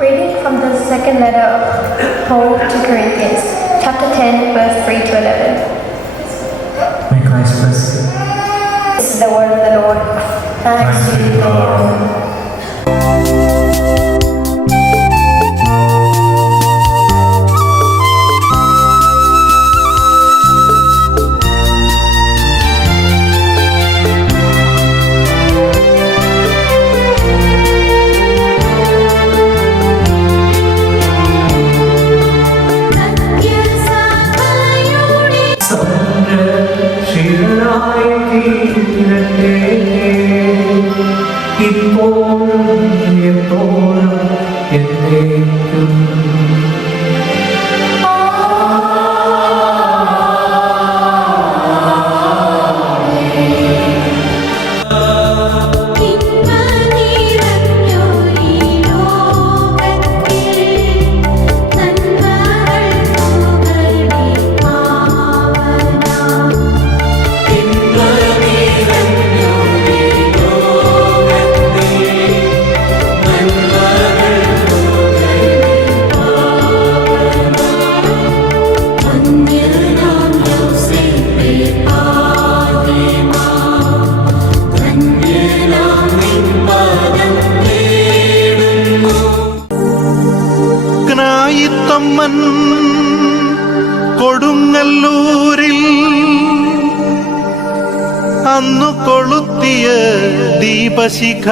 Reading from the second letter of Paul to Corinthians, chapter 10, verse 3 to 11. May Christ bless you. This is the word of the Lord. Thanks to you, Lord. കൊടുങ്ങല്ലൂരിൽ അന്നു കൊളുത്തിയ ദീപശിഖ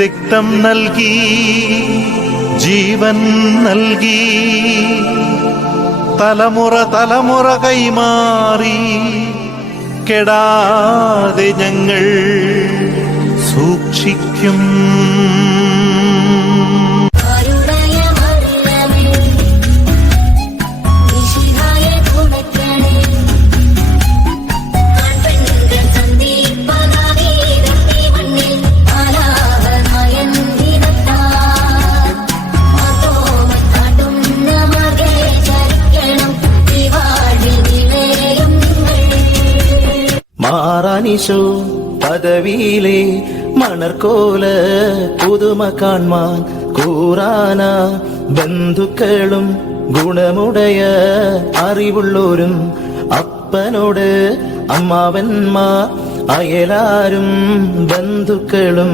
രക്തം നൽകി ജീവൻ നൽകി തലമുറ തലമുറ കൈമാറി കെടാതെ ഞങ്ങൾ സൂക്ഷിക്കും. മാറാനിശോ പദവിയിലെ മണർക്കോല പുതുമ കാൺമാൻ കൂറാന ബന്ധുക്കളും ഗുണമുടയ അറിവുള്ളോരും അപ്പനോട് അമ്മാവന്മാർ അയലാരും ബന്ധുക്കളും